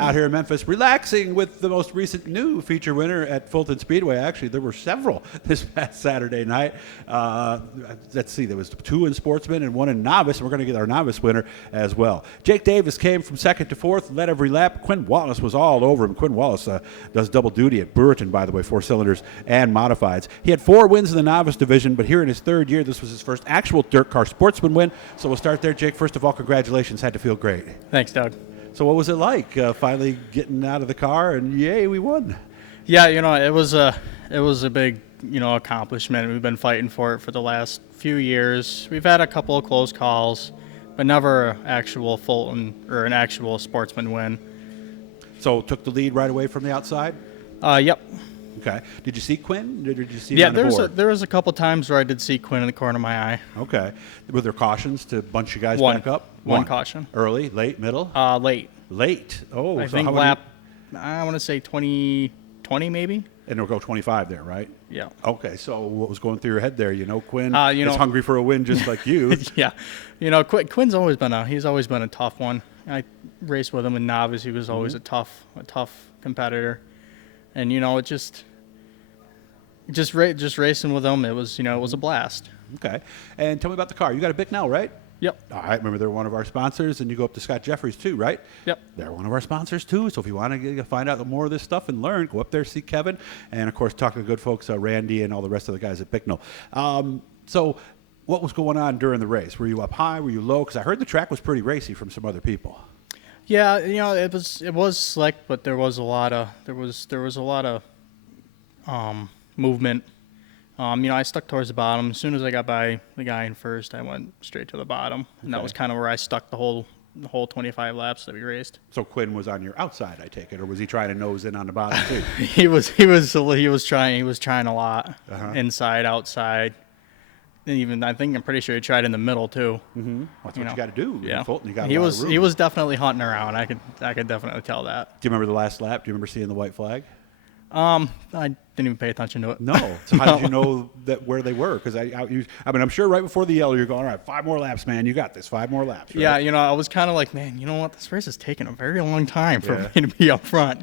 out here in Memphis, relaxing with the most recent new feature winner at Fulton Speedway. Actually, there were several this past Saturday night. Let's see, there was 2 in Sportsman and 1 in Novice, and we're going to get our Novice winner as well. Jake Davis came from 2nd to 4th, led every lap. Quinn Wallace was all over him. Quinn Wallace does double duty at Burton, by the way, 4 cylinders and modifieds. He had 4 wins in the Novice division, but here in his 3rd year, this was his first actual DIRTcar Sportsman win. So we'll start there. Jake, first of all, congratulations. Had to feel great. Thanks, Doug. So what was it like finally getting out of the car and yay, we won? Yeah, it was a big, accomplishment. We've been fighting for it for the last few years. We've had a couple of close calls, but never an actual Fulton or an actual Sportsman win. So took the lead right away from the outside? Yep. Okay. Did you see Quinn? Did you see him on the board? There was a couple times where I did see Quinn in the corner of my eye. Okay. Were there cautions to bunch you guys One. back up? One caution. Early, late, middle? Late. Late. Oh, I so think how many? I want to say 20 maybe. And it'll go 25 there, right? Yeah. Okay. So what was going through your head there? Quinn is hungry for a win just like you. Yeah. Quinn's always been a tough one. I raced with him in Novice. He was always a tough competitor. And just racing with him, it was a blast. Okay. And tell me about the car. You got a Bicknell, right? Yep. All right. Remember, they're one of our sponsors, and you go up to Scott Jeffries too, right? Yep. They're one of our sponsors too. So if you want to find out more of this stuff and learn, go up there, see Kevin, and of course talk to the good folks, Randy and all the rest of the guys at Bicknell. So what was going on during the race? Were you up high? Were you low? Because I heard the track was pretty racy from some other people. Yeah, it was slick, but there was a lot of movement. I stuck towards the bottom. As soon as I got by the guy in first, I went straight to the bottom, and that was kind of where I stuck the whole 25 laps that we raced. So Quinn was on your outside, I take it, or was he trying to nose in on the bottom too? He was trying a lot, inside, outside. And I'm pretty sure he tried in the middle too. Mm-hmm. That's what you got to do. Yeah, Fulton, you got he was definitely hunting around. I could definitely tell that. Do you remember the last lap? Do you remember seeing the white flag? I didn't even pay attention to it. No. So how did you know where they were? Because I'm sure right before the yellow, you're going, all right, 5 more laps, man. You got this. 5 more laps. Right? Yeah, I was kind of like, man, you know what? This race is taking a very long time for me to be up front.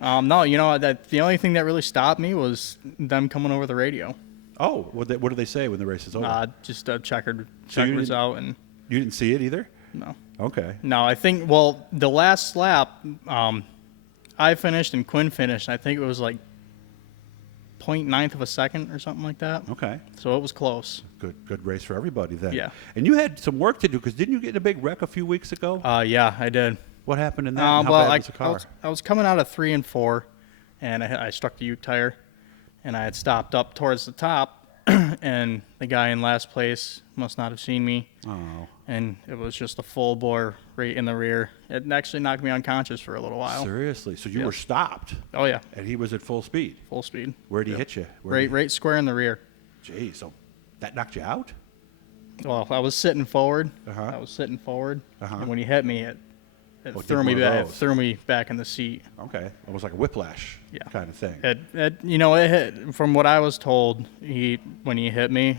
No, the only thing that really stopped me was them coming over the radio. Oh, what do they say when the race is over? Just checkers out, and you didn't see it either? No. Okay. No, I think the last lap, I finished and Quinn finished. I think it was like 0.9 of a second or something like that. Okay. So it was close. Good race for everybody then. Yeah. And you had some work to do because didn't you get in a big wreck a few weeks ago? Yeah, I did. What happened in that? How bad was the car? I was coming out of 3 and 4, and I struck the Uke tire, and I had stopped up towards the top, and the guy in last place must not have seen me. Oh. And it was just a full bore right in the rear. It actually knocked me unconscious for a little while. Seriously? So you were stopped? Oh, yeah. And he was at full speed? Full speed. Where did he hit you? Right square in the rear. Gee, so that knocked you out? Well, I was sitting forward. Uh-huh. And when he hit me, it threw me back in the seat. Okay. Almost like a whiplash kind of thing. It hit, from what I was told, when he hit me,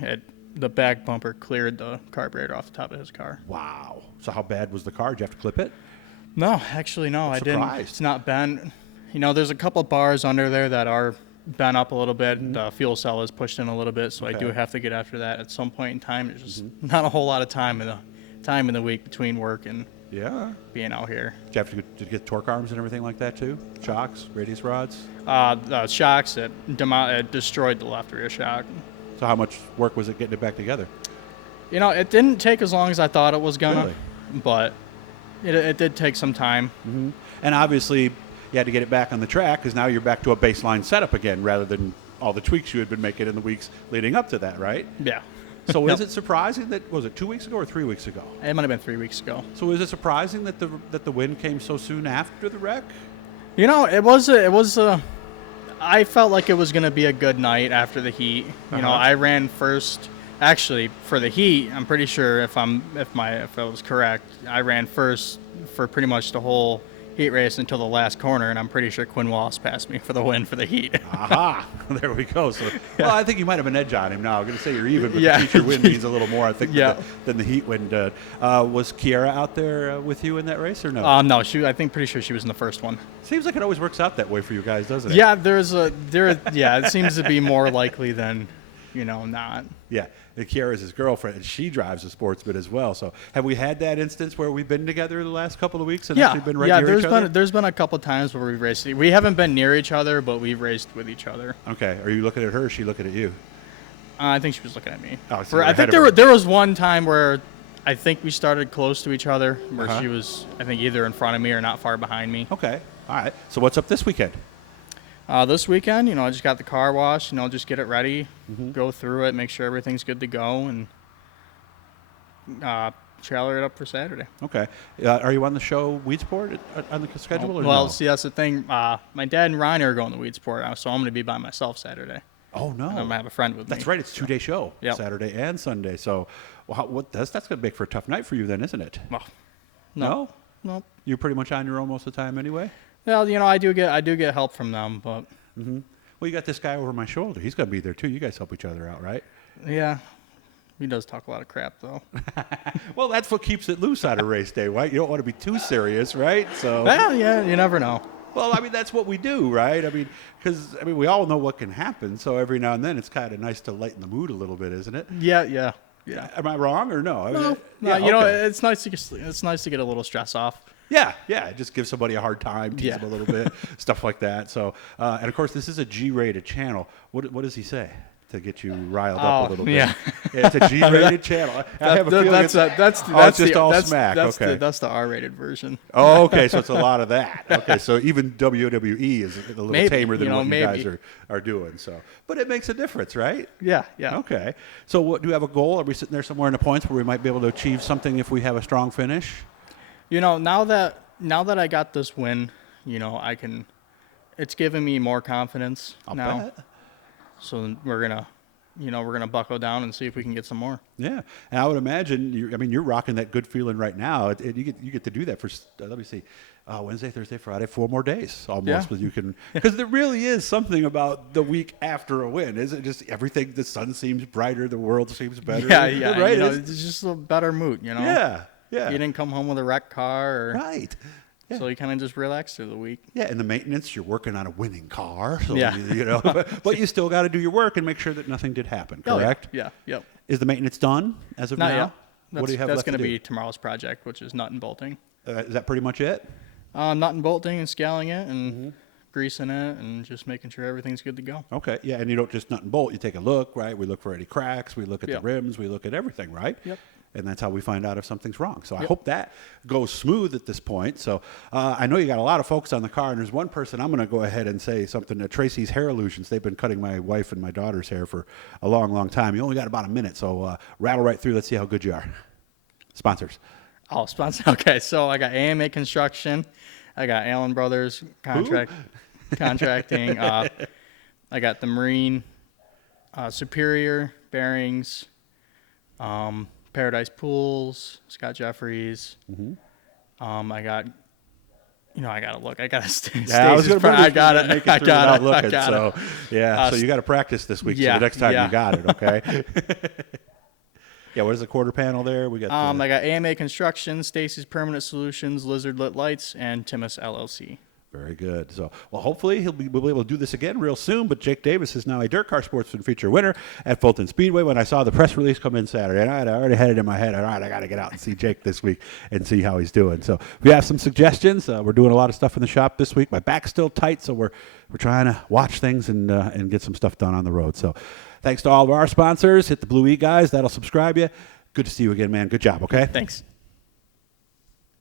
the back bumper cleared the carburetor off the top of his car. Wow. So how bad was the car? Did you have to clip it? No, actually, no, I didn't. It's not bent. There's a couple bars under there that are bent up a little bit. Mm-hmm. The fuel cell is pushed in a little bit, so I do have to get after that at some point in time. There's just not a whole lot of time in the week between work and being out here. Did you have to get torque arms and everything like that too? Shocks, radius rods? Shocks, it destroyed the left rear shock. So how much work was it getting it back together? It didn't take as long as I thought it was gonna, but it did take some time. Mm-hmm. And obviously, you had to get it back on the track because now you're back to a baseline setup again rather than all the tweaks you had been making in the weeks leading up to that, right? Yeah. So is it surprising was it 2 weeks ago or 3 weeks ago? It might have been 3 weeks ago. So is it surprising that the win came so soon after the wreck? It was I felt like it was going to be a good night after the heat. I ran first. Actually, for the heat, I'm pretty sure if I was correct, I ran first for pretty much the whole heat race until the last corner, and I'm pretty sure Quinn Wallace passed me for the win for the heat. Aha! There we go. So, well, I think you might have an edge on him now. I'm going to say you're even, but Yeah. the feature win means a little more, I think, Yeah. than the heat win did. Was Kiera out there with you in that race or no? No, I think pretty sure she was in the first one. Seems like it always works out that way for you guys, doesn't it? Yeah, yeah, it seems to be more likely than, not. Yeah. Kiera's his girlfriend, and she drives a Sportsman as well. So, have we had that instance where we've been together the last couple of weeks and actually been right near each other? There's been a couple times where we've raced. We haven't been near each other, but we've raced with each other. Okay. Are you looking at her or is she looking at you? I think she was looking at me. Oh, so I think there was one time where I think we started close to each other, where she was, I think, either in front of me or not far behind me. Okay. All right. So, what's up this weekend? This weekend, I just got the car washed, just get it ready, go through it, make sure everything's good to go, and trailer it up for Saturday. Okay. Are you on the show Weedsport on the schedule? Or Well, no? see, that's the thing. My dad and Ryan are going to Weedsport, so I'm going to be by myself Saturday. Oh, no. And I'm going to have a friend with me. That's right. It's a 2-day show, Yep. Saturday and Sunday. So, that's going to make for a tough night for you then, isn't it? Well, No? Nope. You're pretty much on your own most of the time anyway? Well, I do get help from them, but Well, you got this guy over my shoulder. He's going to be there too. You guys help each other out, right? yeah, he does talk a lot of crap though. Well, that's what keeps it loose on a race day, right? You don't want to be too serious, right? So, Well, yeah, you never know. well, I mean, that's what we do, right? I mean, because we all know what can happen. So every now and then, it's kind of nice to lighten the mood a little bit, isn't it? Yeah. Am I wrong or no? No, Yeah, no, okay. it's nice to get a little stress off. Yeah, just give somebody a hard time, tease Yeah. them a little bit, stuff like that. So, and of course, this is a G-rated channel. What does he say to get you riled up a little bit? yeah. It's a G-rated channel. I have a feeling That's just all smack. Okay. That's the R-rated version. Oh, okay. So it's a lot of that. Okay, so even WWE is a little Maybe, tamer than what you guys maybe. are doing. So, but it makes a difference, right? Yeah. Okay. So, do you have a goal? Are we sitting there somewhere in the points where we might be able to achieve something if we have a strong finish? Now that I got this win, I can. It's given me more confidence now. Bet. So we're gonna buckle down and see if we can get some more. Yeah, and I would imagine. You're rocking that good feeling right now. You get to do that for. Let me see, Wednesday, Thursday, Friday, 4 more days almost. Yeah. But you can, because there really is something about the week after a win. Isn't it just everything? The sun seems brighter, the world seems better. Yeah. Right. It's just a better mood. Yeah. You didn't come home with a wrecked car, Right. Yeah. so you kind of just relax through the week. Yeah, and the maintenance, you're working on a winning car. So, Yeah. but you still got to do your work and make sure that nothing did happen, correct? Yeah. Yep. Is the maintenance done as of Not now? yet. What do you have That's left going to to do? be tomorrow's project, which is nut and bolting. Is that pretty much it? Nut and bolting and scaling it and Mm-hmm. greasing it and just making sure everything's good to go. Okay, yeah, and you don't just nut and bolt. You take a look, right? We look for any cracks. We look at the Yep. rims. We look at everything, right? Yep. And that's how we find out if something's wrong. So I Yep. hope that goes smooth at this point. So I know you got a lot of folks on the car, and there's one person I'm going to go ahead and say something. Tracy's Hair Illusions. They've been cutting my wife and my daughter's hair for a long, long time. You only got about a minute, so rattle right through. Let's see how good you are. Sponsors. Oh, sponsor. Okay, so I got AMA Construction. I got Allen Brothers Contracting. I got the Marine, Superior Bearings, Paradise Pools, Scott Jeffries. I got. I gotta look. I gotta stay. Yeah, I was going to I got it. I got it. got So, yeah, so you got to practice this week. So the next time you got it, okay? Yeah, what is the quarter panel there? We got. I got AMA Construction, Stacy's Permanent Solutions, Lizard Lit Lights, and Timus LLC. Very good. So, well, hopefully we'll be able to do this again real soon. But Jake Davis is now a DIRTcar Sportsman feature winner at Fulton Speedway. When I saw the press release come in Saturday night, I already had it in my head. All right, I got to get out and see Jake this week and see how he's doing. So, if you have some suggestions, we're doing a lot of stuff in the shop this week. My back's still tight, so we're trying to watch things and get some stuff done on the road. So, thanks to all of our sponsors. Hit the Blue E guys. That'll subscribe you. Good to see you again, man. Good job. Okay. Thanks.